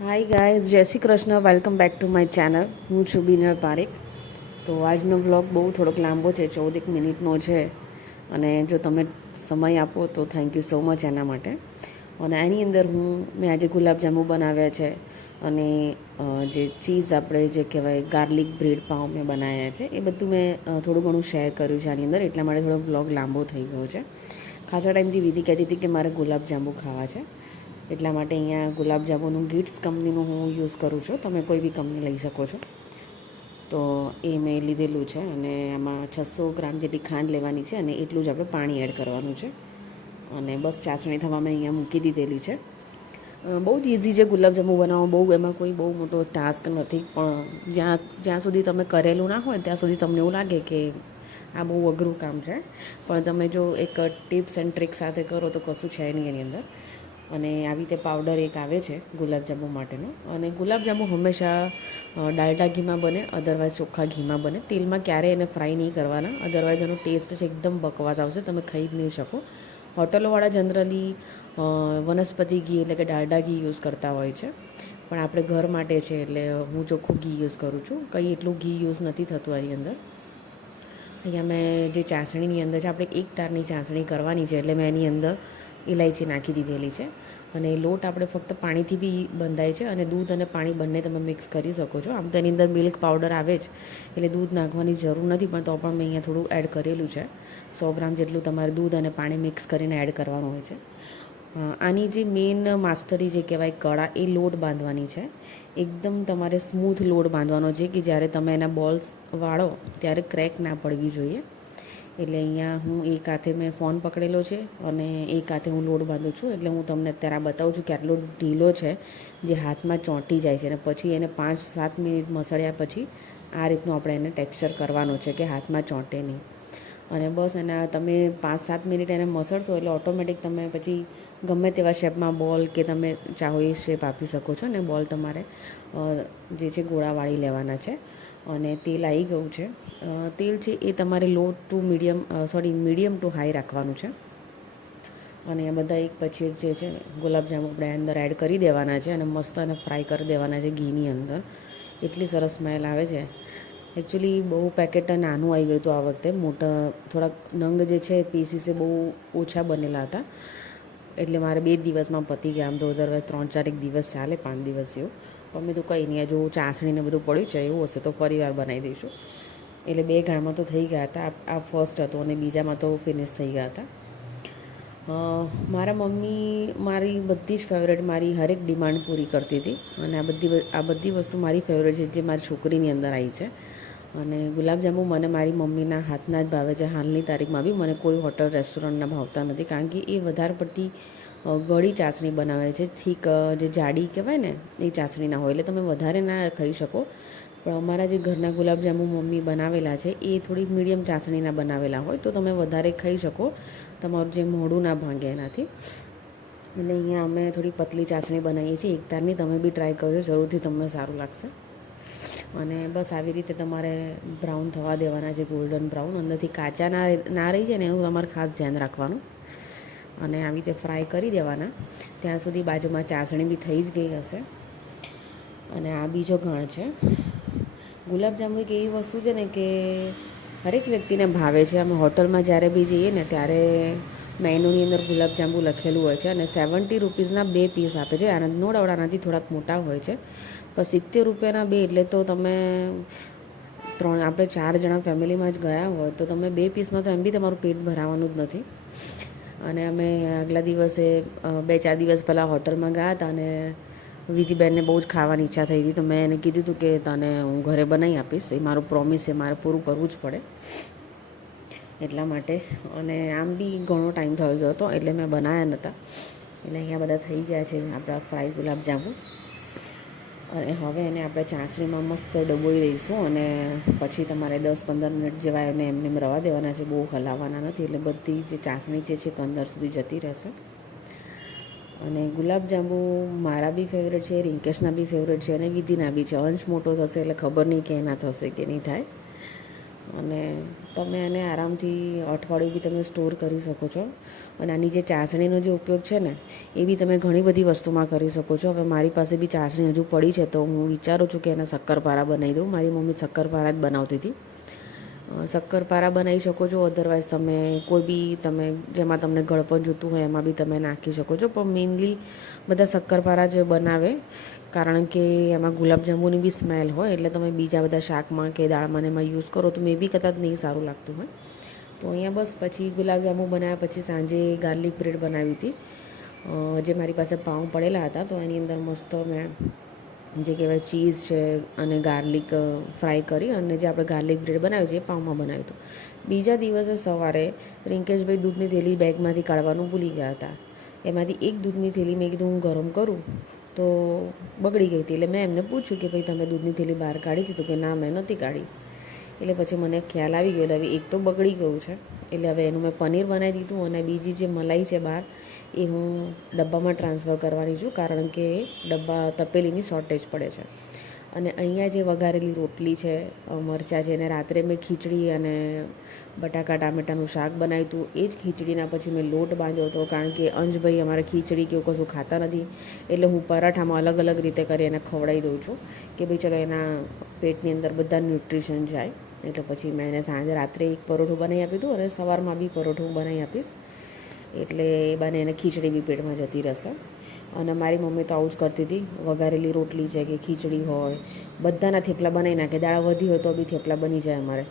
Hi guys Jai Shri Krishna welcome back to my channel હું છું બિનર પારેખ. તો આજનો બ્લોગ બહુ થોડોક લાંબો છે, ચૌદેક મિનિટનો છે. અને જો તમે સમય આપો તો થેન્ક યુ સો મચ એના માટે. અને એની અંદર હું, મેં આજે ગુલાબજાંબુ બનાવ્યા છે. અને જે ચીઝ આપણે જે કહેવાય ગાર્લિક બ્રેડ પાઉં મેં બનાવ્યા છે, એ બધું મેં થોડું ઘણું શેર કર્યું છે આની અંદર, એટલા માટે થોડો બ્લોગ લાંબો થઈ ગયો છે. ખાસા ટાઈમથી વિધિ કહેતી હતી કે મારે ગુલાબજાંબુ ખાવા છે. એટલા માટે અહીંયા ગુલાબજાંબુનું ગીટ્સ કંપનીનું હું યુઝ કરું છું. તમે કોઈ બી કંપની લઈ શકો છો. તો એ મેં લીધેલું છે અને એમાં છસો ગ્રામ જેટલી ખાંડ લેવાની છે અને એટલું જ આપણે પાણી એડ કરવાનું છે. અને બસ ચાસણી થવા મેં અહીંયા મૂકી દીધેલી છે. બહુ જ ઇઝી છે ગુલાબજાંબુ બનાવવો બહુ એમાં કોઈ બહુ મોટો ટાસ્ક નથી. પણ જ્યાં જ્યાં સુધી તમે કરેલું ના હોય ત્યાં સુધી તમને એવું લાગે કે આ બહુ અઘરું કામ છે. પણ તમે જો એક ટિપ્સ એન્ડ ટ્રિક સાથે કરો તો કશું છે નહીં એની અંદર. અને આવી રીતે પાવડર એક આવે છે ગુલાબજાંબુ માટેનો. અને ગુલાબજાંબુ હંમેશા ડાલડા ઘીમાં બને અદરવાઇઝ ચોખ્ખા ઘીમાં બને. તેલમાં ક્યારેય એને ફ્રાય નહીં કરવાના. અદરવાઇઝ એનો ટેસ્ટ છે એકદમ બકવાસ આવશે. તમે ખાઈ જ નહીં શકો. હોટલોવાળા જનરલી વનસ્પતિ ઘી એટલે કે ડાલડા ઘી યુઝ કરતા હોય છે. પણ આપણે ઘર માટે છે એટલે હું ચોખ્ખું ઘી યુઝ કરું છું. કંઈ એટલું ઘી યુઝ નથી થતું આની અંદર. અહીંયા મેં જે ચાસણીની અંદર છે, આપણે એક તારની ચાસણી કરવાની છે એટલે મેં એની અંદર ઇલાયચી નાખી દીધેલી છે. અને એ લોટ આપણે ફક્ત પાણીથી બી બંધાય છે અને દૂધ અને પાણી બંને તમે મિક્સ કરી શકો છો. આમ તેની અંદર મિલ્ક પાવડર આવે જ, એટલે દૂધ નાખવાની જરૂર નથી, પણ તો પણ મેં અહીંયા થોડું એડ કરેલું છે. સો ગ્રામ જેટલું તમારે દૂધ અને પાણી મિક્સ કરીને એડ કરવાનું હોય છે. આની જે મેઇન માસ્ટરી જે કહેવાય કળા, એ લોટ બાંધવાની છે. એકદમ તમારે સ્મૂથ લોટ બાંધવાનો છે કે જ્યારે તમે એના બોલ્સ વાળો, ત્યારે ક્રેક ના પડવી જોઈએ. એટલે અહીંયા હું એક હાથે મેં ફોન પકડેલો છે અને એક હાથે હું લોડ બાંધું છું. એટલે હું તમને અત્યારે આ બતાવું છું કે આટલો ઢીલો છે જે હાથમાં ચોંટી જાય છે અને પછી એને પાંચ સાત મિનિટ મસળ્યા પછી આ રીતનું આપણે એને ટેક્સચર કરવાનું છે કે હાથમાં ચોંટે નહીં. અને બસ એના તમે પાંચ સાત મિનિટ એને મસળશો એટલે ઓટોમેટિક તમે પછી ગમે તેવા શેપમાં બોલ કે તમે ચાહો એ શેપ આપી શકો છો અને બોલ તમારે જે છે ગોળા વાળી લેવાના છે. અને તેલ આવી ગયું છે. તેલ છે એ તમારે low to medium sorry, medium to high રાખવાનું છે. અને આ બધા એક પછી એક જે છે, ગુલાબજાંબુ આપણે અંદર એડ કરી દેવાના છે અને મસ્ત અને ફ્રાય કરી દેવાના છે ઘીની અંદર. એટલી સરસ સ્મેલ આવે છે. એકચ્યુઅલી બહુ પેકેટ નાનું આવી ગયું હતું આ વખતે. મોટા, થોડાક નંગ જે છે, પીસીસે બહુ ઓછા બનેલા હતા. એટલે મારે બે દિવસમાં પતી ગયા. આમ તો અદરવાઇઝ ત્રણ ચાર એક દિવસ ચાલે, પાંચ દિવસ જેવું. પણ મેં તો કંઈ નહીં જો ચાસણીને બધું પડ્યું છે, એવું હશે તો ફરી બનાવી દઈશું. એટલે બે ગાળમાં તો થઈ ગયા હતા, આ- ફર્સ્ટ હતો અને બીજામાં તો ફિનિશ થઈ ગયા હતા. મારા મમ્મી મારી બધી જ ફેવરેટ મારી હરેક ડિમાન્ડ પૂરી કરતી હતી. અને આ બધી આ બધી વસ્તુ મારી ફેવરેટ છે, જે મારી છોકરીની અંદર આવી છે. અને ગુલાબજાંબુ મને મારી મમ્મીના હાથના જ ભાવે છે. હાલની તારીખમાં બી મને કોઈ હોટલ રેસ્ટોરન્ટના ભાવતા નથી. કારણ કે એ વધારે પડતી ગળી ચાસણી બનાવે છે. થીક જે જાડી કહેવાય ને, એ ચાસણી ના હોય. એટલે તમે વધારે ના ખાઈ શકો. પણ અમારા જે ઘરના ગુલાબજાંબુ મમ્મી બનાવેલા છે, એ થોડી મીડિયમ ચાસણીના બનાવેલા હોય, તો તમે વધારે ખાઈ શકો. તમારું જે મોઢું ના ભાંગે એનાથી. અને અહીંયા અમે થોડી પતલી ચાસણી બનાવીએ છીએ. એકતારની તમે બી ટ્રાય કરજો, જરૂરથી તમને સારું લાગશે. અને બસ આવી રીતે તમારે બ્રાઉન થવા દેવાના છે, ગોલ્ડન બ્રાઉન. અંદરથી કાચા ના ના રહી જાય ને એનું તમારે ખાસ ધ્યાન રાખવાનું. અને આવી રીતે ફ્રાય કરી દેવાના. ત્યાં સુધી બાજુમાં ચાસણી બી થઈ જ ગઈ હશે. અને આ બીજો ગણ છે. ગુલાબજાંબુ એક એવી વસ્તુ છે ને કે હરેક વ્યક્તિને ભાવે છે. અમે હોટલમાં જ્યારે બી જઈએ ને ત્યારે મેનુની અંદર ગુલાબજાંબુ લખેલું હોય છે અને સેવન્ટી રૂપીઝના બે પીસ આપે છે. આનંદ નોડાવડાનાથી થોડાક મોટા હોય છે. પણ સિત્તેર રૂપિયાના બે એટલે તો તમે ત્રણ, આપણે ચાર જણા ફેમિલીમાં જ ગયા હોય તો તમે બે પીસમાં તો એમ બી તમારું પેટ ભરાવાનું જ નથી. અને અમે આગલા દિવસે બે ચાર દિવસ પહેલાં હોટલમાં ગયા હતા અને વિધિબેનને બહુ જ ખાવાની ઈચ્છા થઈ હતી. તો મેં એને કીધું હતું કે તને હું ઘરે બનાવી આપીશ. એ મારું પ્રોમિસ છે, મારે પૂરું કરવું જ પડે. એટલા માટે. અને આમ બી ઘણો ટાઈમ થઈ ગયો હતો, એટલે મેં બનાવ્યા નહોતા એટલે અહીંયા બધા થઈ ગયા છે. આપણા ફ્રાય ગુલાબજાંબુ અને હવે એને આપણે ચાસણીમાં મસ્ત ડબોઈ દઈશું અને પછી તમારે દસ પંદર મિનિટ જેવા એને એમને એમ રવા દેવાના છે, બહુ હલાવવાના નથી, એટલે બધી જે ચાસણી છે છેક અંદર સુધી જતી રહેશે. અને ગુલાબજાંબુ મારા બી ફેવરેટ છે, રિંકેશના બી ફેવરેટ છે અને વિધિના બી છે. અંશ મોટો થશે એટલે ખબર નહીં કે એના થશે કે નહીં થાય. અને તમે એને આરામથી અઠવાડિયું બી તમે સ્ટોર કરી શકો છો. અને આની જે ચાસણીનો જે ઉપયોગ છે ને, એ બી તમે ઘણી બધી વસ્તુમાં કરી શકો છો. હવે મારી પાસે બી ચાસણી હજુ પડી છે, તો હું વિચારું છું કે એના શક્કરપારા બનાવી દઉં. મારી મમ્મી શક્કરપારા જ બનાવતી હતી. શક્કરપારા બનાવી શકો છો. અધરવાઇઝ તમે કોઈ બી તમે જેમાં તમને ગળપણ જોતું હોય એમાં બી તમે નાખી શકો છો. પણ મેઇનલી બધા શક્કરપારા જે બનાવે. કારણ કે એમાં ગુલાબજાંબુની બી સ્મેલ હોય. એટલે તમે બીજા બધા શાકમાં કે દાળમાં એમાં યુઝ કરો તો મે બી કદાચ નહીં સારું લાગતું હોય. તો અહીંયા બસ પછી ગુલાબજાંબુ બનાવ્યા પછી સાંજે ગાર્લિક બ્રેડ બનાવી હતી. જે મારી પાસે પાઉં પડેલા હતા. તો એની અંદર મસ્ત મેં જે કહેવાય ચીઝ છે અને ગાર્લિક ફ્રાય કરી અને જે આપણે ગાર્લિક બ્રેડ બનાવ્યું છે એ પાઉંમાં બનાવ્યું હતું. બીજા દિવસે સવારે રિંકેશભાઈ દૂધની થેલી બેગમાંથી કાઢવાનું ભૂલી ગયા હતા. એમાંથી એક દૂધની થેલી મેં કીધું હું ગરમ કરું તો બગડી ગઈ હતી એટલે મેં એમને પૂછ્યું કે ભાઈ તમે દૂધની થેલી બહાર કાઢી હતી કે ના મેં નહોતી કાઢી. એટલે પછી મને ખ્યાલ આવી ગયો એટલે હવે એક તો બગડી ગયું છે. એટલે હવે એનું મેં પનીર બનાવી દીધું અને બીજી જે મલાઈ છે બહાર એ હું ડબ્બામાં ટ્રાન્સફર કરવાની છું, કારણ કે ડબ્બા તપેલીની શોર્ટેજ પડે છે. અને અહીંયા જે વઘારેલી રોટલી છે મરચાં છે, એને રાત્રે મેં ખીચડી અને બટાકા, ટામેટાનું શાક બનાવ્યું હતું, એ જ ખીચડીના પછી મેં લોટ બાંધ્યો હતો, કારણ કે અંજભાઈ અમારે ખીચડી કે એવું કશું ખાતા નથી, એટલે હું પરાઠામાં અલગ અલગ રીતે કરી એને ખવડાવી દઉં છું, કે ભાઈ ચલો એના પેટની અંદર બધા ન્યુટ્રિશન જાય. એટલે પછી મેં એને સાંજે રાત્રે એક પરોઠું બનાવી આપ્યું હતું અને સવારમાં બી પરોઠું બનાવી આપીશ. એટલે એ બાને એને ખીચડી બી પેટમાં જતી રહેશે. અને મારી મમ્મી તો આવું જ કરતી હતી. વઘારેલી રોટલી છે કે ખીચડી હોય, બધાના થેપલા બનાવી નાખે. દાળ વધી હોય તો બી થેપલા બની જાય અમારે.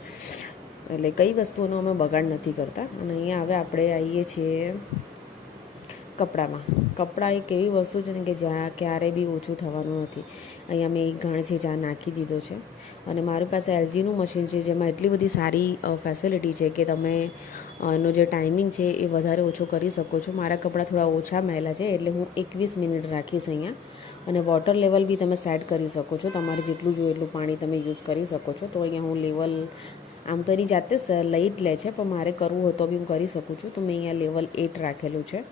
એટલે કઈ વસ્તુઓનો અમે બગાડ નથી કરતા. અને અહીંયા હવે આપણે આવીએ છીએ કપડામાં. કપડાં એક એવી વસ્તુ છે ને કે જ્યાં ક્યારેય બી ઓછું થવાનું નથી. અહીંયા મેં એક ગાણ છે જ્યાં નાખી દીધો છે. અને મારી પાસે એલજીનું મશીન છે જેમાં એટલી બધી સારી ફેસિલિટી છે કે તમે એનો જે ટાઈમિંગ છે એ વધારે ઓછો કરી શકો છો. મારા કપડાં થોડા ઓછા મેલા છે, એટલે હું એકવીસ મિનિટ રાખીશ અહીંયા. અને વોટર લેવલ બી તમે સેટ કરી શકો છો. તમારે જેટલું જોઈએ એટલું પાણી તમે યુઝ કરી શકો છો. તો અહીંયા હું લેવલ આમ તો એની જાતે લઈ જ લે છે, પણ મારે કરવું હોય તો બી હું કરી શકું છું. તો મેં અહીંયા લેવલ એટ રાખેલું છે.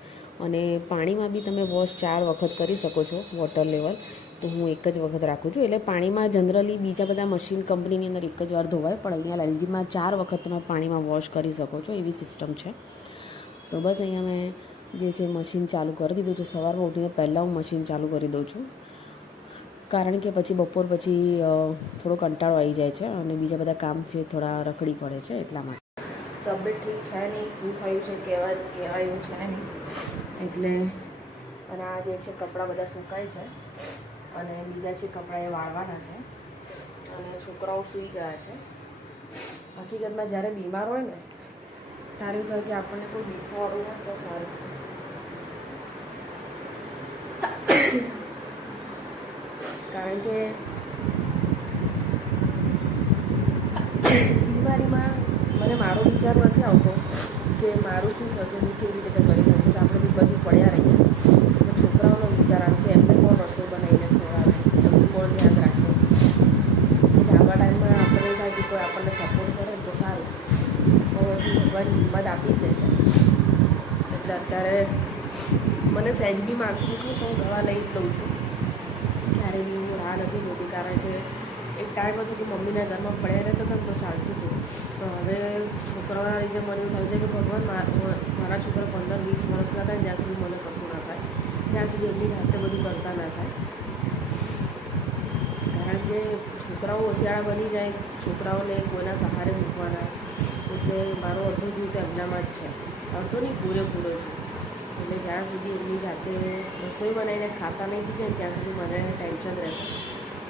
અને પાણીમાં બી તમે વોશ ચાર વખત કરી શકો છો વોટર લેવલ તો હું એક જ વખત રાખું છું. એટલે પાણીમાં જનરલી બીજા બધા મશીન કંપનીની અંદર એક જ વાર ધોવાય, પણ અહીંયા એલજીમાં ચાર વખત તમે પાણીમાં વોશ કરી શકો છો, એવી સિસ્ટમ છે. તો બસ અહીંયા મેં જે છે મશીન ચાલુ કરી દીધું છે. સવારમાં ઉઠીને પહેલાં હું મશીન ચાલુ કરી દઉં છું. કારણ કે પછી બપોર પછી થોડો કંટાળો આવી જાય છે અને બીજા બધા કામ છે થોડા રખડી પડે છે એટલા માટે. તબિયત ઠીક છે નહીં? શું થયું છે? કહેવા કહેવાય છે નહીં? એટલે અને આ જે છે કપડાં બધા સુકાય છે. અને બીજા છે કપડાં એ વાળવાના છે. અને છોકરાઓ સૂઈ ગયા છે. હકીકતમાં જ્યારે બીમાર હોય ને, ત્યારે થાય કે આપણને કોઈ દેખાવાળું હોય તો સારું. કારણ કે બીમારીમાં મને મારો વિચાર નથી આવતો કે મારું શું થશે હું કેવી રીતે કરી શકીશ. આપણે બધું પડ્યા રહીએ તો છોકરાઓનો વિચાર આવે કે એમને કોણ રસોઈ બનાવીને ખવડાવે એમનું કોણ ધ્યાન રાખે એટલે આવા ટાઈમમાં આપણે એવું થાય કે કોઈ આપણને સપોર્ટ કરે તો સારું. તો ભગવાન હિંમત આપી જ દેશે. એટલે અત્યારે મને સહેજ બી માથું દુખે તો હું દવા લઈ જ લઉં છું. ક્યારે બી હું રાહ નથી જોતી, કારણ કે એક ટાઈમ હતો કે મમ્મીના ઘરમાં પડ્યા રહેતો તો ને તો ચાલતું હતું. પણ હવે છોકરાઓના લીધે મને એવું થયું છે કે ભગવાન મારા છોકરા પંદર, વીસ વર્ષના થાય, ત્યાં સુધી મને કશું ના થાય. ત્યાં સુધી એમની જાતે બધું કરતા ના થાય. કારણ કે છોકરાઓ હોશિયાળા બની જાય, છોકરાઓને કોઈના સહારે મૂકવાના. એટલે મારો અડધો જીવ તો એમનામાં જ છે. અડધો નહીં, પૂરેપૂરો છે એટલે જ્યાં સુધી એમની જાતે રસોઈ બનાવીને ખાતા નહીં થઈ જાય ત્યાં સુધી મને ટેન્શન રહેશે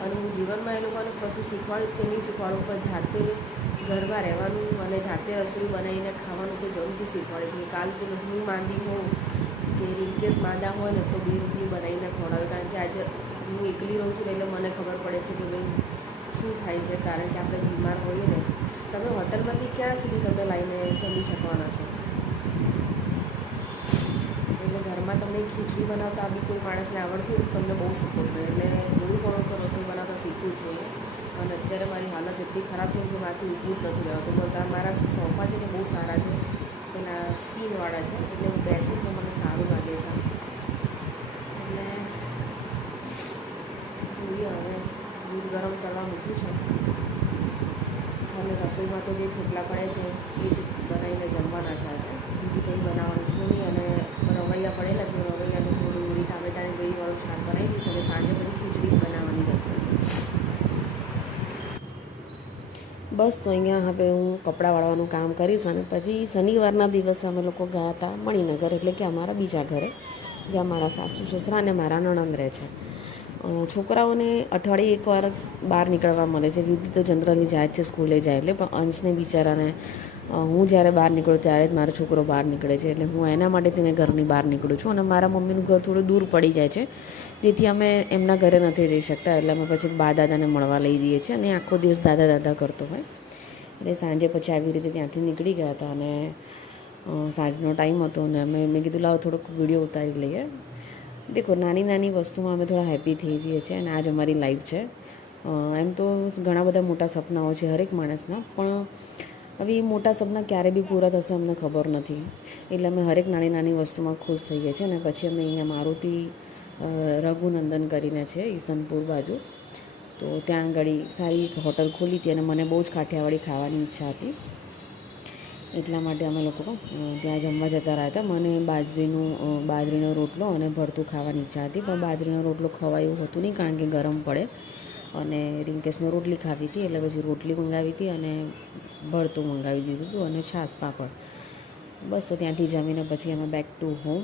અને હું જીવનમાં એ લોકોને કશું શીખવાડીશ કે નહીં શીખવાડું, પણ જાતે ઘરમાં રહેવાનું અને જાતે રસોઈ બનાવીને ખાવાનું તો જરૂરથી શીખવાડીશ. કે કાલ કે હું માંદી હોઉં કે ઇનકેસ માંદા હોય ને તો બે રોટલી બનાવીને ખવડાવે. કારણ કે આજે હું એકલી રહું છું એટલે મને ખબર પડે છે કે ભાઈ શું થાય છે, કારણ કે આપણે બીમાર હોઈએ ને, તમે હોટલમાંથી ક્યાં સુધી તમે લાવીને જમી શકવાના છો? એટલે ઘરમાં તમને ખીચડી બનાવતા બી કોઈ માણસને આવડતી હોય તમને બહુ સપોર્ટ મળે. એટલે થોડું ઘણું તો રસોઈ બનાવતા શીખવું જોઈએ અને અત્યારે મારી હાલત એટલી ખરાબ થઈ કે મારાથી ઊભું નથી રહેતું બસ આ મારા સોફા છે ને બહુ સારા છે. એના સ્પીનવાળા છે. એટલે હું બેસું તો મને સારું લાગે છે એટલે ગરમ કરવા મૂક્યું છે. ખાલી રસોઈમાં તો જે થેપલા પડે છે, એ જ બનાવીને જમવાના છે બીજું કંઈ બનાવવાનું છું નહીં. અને રવૈયા પડેલા છે, રવૈયાનું થોડું ઉડી ટામેટાને દહીંવાળું શાક બનાવી દઈશ અને સાંજે પછી ખીચડી બનાવવાની રહેશે. બસ તો અહીંયા હવે હું કપડાં વાળવાનું કામ કરીશ અને પછી શનિવારના દિવસે અમે લોકો ગયા હતા મણિનગર, એટલે કે અમારા બીજા ઘરે, જ્યાં મારા સાસુ, સસરા અને મારા નણંદ રહે છે. છોકરાઓને અઠવાડિયે એકવાર બહાર નીકળવા મળે છે. વિધિ તો જનરલી જાય છે, સ્કૂલે જાય એટલે, પણ અંશને બિચારાને હું જ્યારે બહાર નીકળું ત્યારે જ મારો છોકરો બહાર નીકળે છે. એટલે હું એના માટે તેને ઘરની બહાર નીકળું છું અને મારા મમ્મીનું ઘર થોડું દૂર પડી જાય છે. જેથી અમે એમના ઘરે નથી જઈ શકતા. એટલે અમે પછી બા દાદાને મળવા લઈ જઈએ છીએ અને આખો દિવસ દાદા દાદા કરતો હોય. એટલે સાંજે પછી આવી રીતે ત્યાંથી નીકળી ગયા હતા અને સાંજનો ટાઈમ હતો અને અમે, મેં કીધું લાવો થોડોક વીડિયો ઉતારી લઈએ. દેખો, નાની નાની વસ્તુમાં અમે થોડા હેપી થઈ જઈએ છીએ અને આજ અમારી લાઈફ છે. એમ તો ઘણા બધા મોટા સપનાઓ છે હરેક માણસના, પણ હવે એ મોટા સપના ક્યારે બી પૂરા થશે અમને ખબર નથી. એટલે અમે હરેક નાની નાની વસ્તુમાં ખુશ થઈએ છીએ અને પછી અમે અહીંયા મારુતિ રઘુનંદન કરીને છે, ઈસનપુર બાજુ. તો ત્યાં આગળ સારી એક હોટલ ખોલી હતી અને મને બહુ જ કાઠિયાવાડી ખાવાની ઈચ્છા હતી. એટલા માટે અમે લોકો ત્યાં જમવા જતા રહ્યા હતા. મને બાજરીનું બાજરીનો રોટલો અને ભરતું ખાવાની ઈચ્છા હતી, પણ બાજરીનો રોટલો ખવાય એવું હતું નહીં, કારણ કે ગરમ પડે. અને રિંકેશને રોટલી ખાવી હતી, એટલે પછી રોટલી મંગાવી હતી અને ભરતું મંગાવી દીધું હતું અને છાશ પાપડ. બસ, તો ત્યાંથી જમીને પછી અમે બેક ટુ હોમ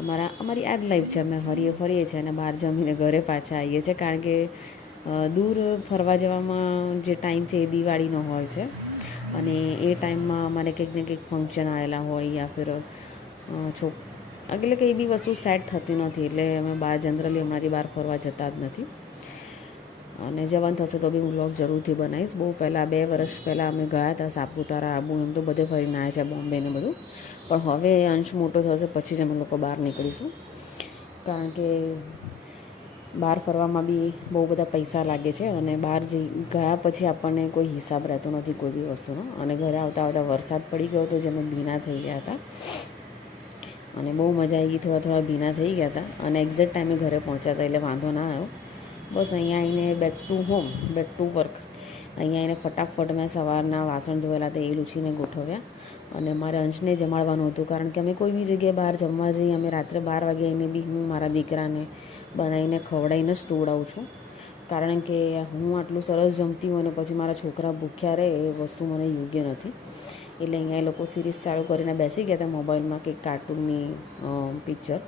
અમારા, અમારી આ જ લાઈફ છે. અમે હરીએ ફરીએ છીએ અને બહાર જમીને ઘરે પાછા આવીએ છીએ, કારણ કે દૂર ફરવા જવામાં જે ટાઈમ છે એ દિવાળીનો હોય છે. અને એ ટાઈમમાં અમારે કંઈક ને કંઈક ફંક્શન આવેલા હોય યા ફિર છો, એટલે કે એ બી વસ્તુ સેટ થતી નથી, એટલે અમે બહાર જનરલી અમારી બહાર ફરવા જતા જ નથી. અને જવાનું થશે તો બી હું વ્લોગ જરૂરથી બનાવીશ. બહુ પહેલાં, બે વર્ષ પહેલાં અમે ગયા હતા સાપુતારા, આબુ, એમ તો બધે ફરીને આવ્યા છે બોમ્બે ને બધું. પણ હવે અંશ મોટો થશે, પછી જ અમે લોકો બહાર નીકળીશું. કારણ કે બહાર ફરવામાં બી બહુ બધા પૈસા લાગે છે અને બહાર જઈ ગયા પછી આપણને કોઈ હિસાબ રહેતો નથી કોઈ બી વસ્તુનો. અને ઘરે આવતા આવતા વરસાદ પડી ગયો હતો જેમાં ભીના થઈ ગયા હતા. અને બહુ મજા આવી ગઈ, થોડા થોડા ભીના થઈ ગયા હતા. અને એક્ઝેક્ટ ટાઈમે ઘરે પહોંચ્યા હતા એટલે વાંધો ના આવ્યો. બસ અહીંયા આવીને back to home back to work અહીંયા આવીને ફટાફટ મેં સવારના વાસણ ધોયેલા હતા એ લૂછીને ગોઠવ્યા. અને મારે અંશને જમાડવાનું હતું કારણ કે અમે કોઈ બી જગ્યાએ બહાર જમવા જઈએ, અમે રાત્રે બાર વાગે આવીને બી હું, મારા દીકરાને બનાવીને ખવડાવીને જ તોડાવું છું. કારણ કે હું આટલું સરસ જમતી હોઉં અને પછી મારા છોકરા ભૂખ્યા રહે એ વસ્તુ મને યોગ્ય નથી. એટલે અહીંયા એ લોકો સિરીઝ ચાલુ કરીને બેસી ગયા હતા મોબાઈલમાં કંઈક કાર્ટૂનની પિક્ચર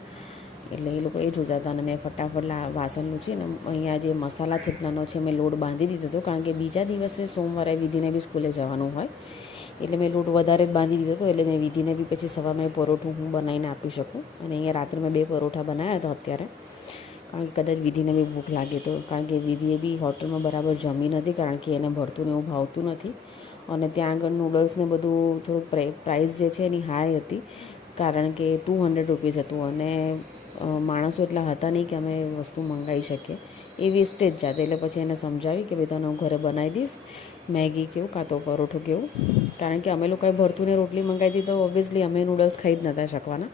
એટલે એ લોકો એ જોતા હતા અને મેં ફટાફટ વાસણ લૂછીને અહીંયા જે મસાલા થેપલાનો છે મેં લોડ બાંધી દીધો હતો. કારણ કે બીજા દિવસે સોમવારે વિધિને બી સ્કૂલે જવાનું હોય. એટલે મેં લોટ વધારે જ બાંધી દીધો હતો. એટલે મેં વિધિને બી પછી સવારમાં પરોઠું હું બનાવીને આપી શકું. અને અહીંયા રાત્રે મેં બે પરોઠા બનાવ્યા હતા અત્યારે. કારણ કે કદાચ વિધિને બી ભૂખ લાગે તો, કારણ કે વિધિએ બી હોટલમાં બરાબર જમી નથી, કારણ કે એને ભરતું ને એવું ભાવતું નથી. અને ત્યાં આગળ નૂડલ્સ ને બધું થોડુંક પ્રાઇસ જે છે એની હાઈ હતી, કારણ કે ટુ હંડ્રેડ રૂપીઝ હતું. અને માણસો એટલા હતા નહીં કે અમે વસ્તુ મંગાવી શકીએ. એ વેસ્ટેજ જાતે એટલે પછી એને સમજાવી કે ભાઈ તને હું ઘરે બનાવી દઈશ, મેગી કેવું, કાં તો પરોઠું કેવું. કારણ કે અમે લોકોએ ભરતું ને રોટલી મંગાવી હતી તો ઓબ્વિયસલી અમે નૂડલ્સ ખાઈ જ નહોતા શકવાના.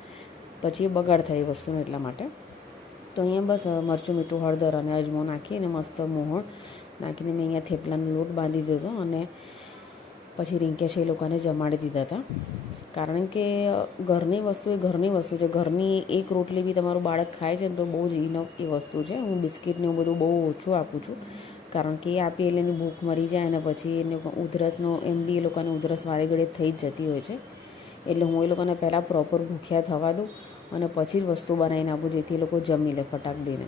પછી એ બગાડ થઈ વસ્તુનો એટલા માટે. તો અહીંયા બસ મરચું, મીઠું, હળદર અને અજમો નાખી અને મસ્ત મોહણ નાખીને મેં અહીંયા થેપલાનો લોટ બાંધી દીધો અને પછી રિંકેશ એ લોકોને જમાડી દીધા હતા. કારણ કે ઘરની વસ્તુ એ ઘરની વસ્તુ છે. ઘરની એક રોટલી બી તમારું બાળક ખાય છે ને તો બહુ જ ઇનફ એ વસ્તુ છે. હું બિસ્કિટ ને એવું બધું બહુ ઓછું આપું છું. કારણ કે એ આપીએ એટલે એની ભૂખ મરી જાય અને પછી એને ઉધરસનો, એમ બી એ લોકોને ઉધરસ વારે ઘડે થઈ જ જતી હોય છે. એટલે હું એ લોકોને પહેલાં પ્રોપર ભૂખ્યા થવા દઉં. અને પછી જ વસ્તુ બનાવીને આપું જેથી એ લોકો જમી લે ફટાક દઈને.